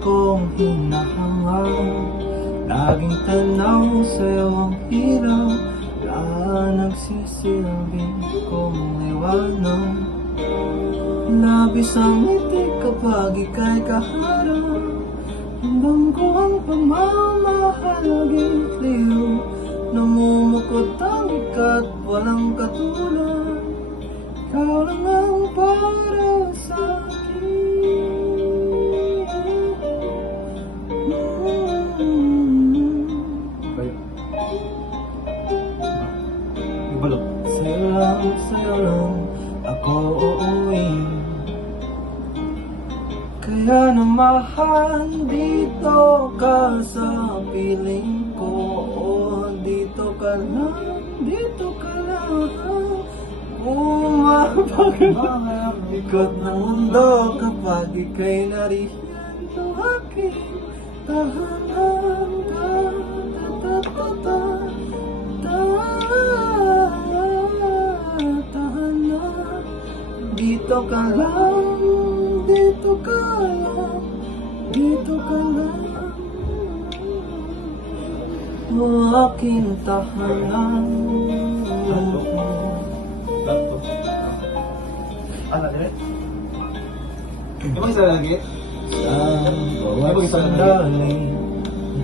kong hinahangad. Laging tanaw sa'yo ang ilaw na nagsisilbing kong liwanag. Labis ang ngiti kapag ika'y kaharap. Hambang ko ang pamamahaging liw. Namumukot ang ikat, walang katulad. Ikaw lang ang para sa'kin. Sa'yo lang ako uuwi. Kaya naman dito ka sa piling ko. Dito ka lang umapag ikot ng mundo kapag ika'y nariyan ito aking tahanan ka. Tahanan. Dito ka lang, dito ka lang, dito ka lang. Ang aking tahanan. Ano dire? Ibang isa lagi? Bawat sandali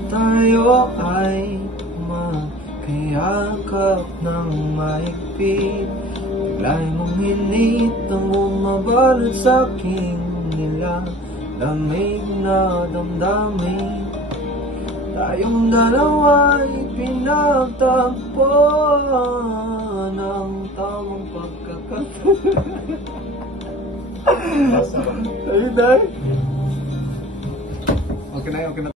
tayo ay magkayakap ng mahigpit. Bigla'y mong hinit ang bumabalot sa'king nilalamig na damdamin. Tayong dalawa'y pinagtagpo ng tamang pagkakataon. Ayun, dahil. Okay na.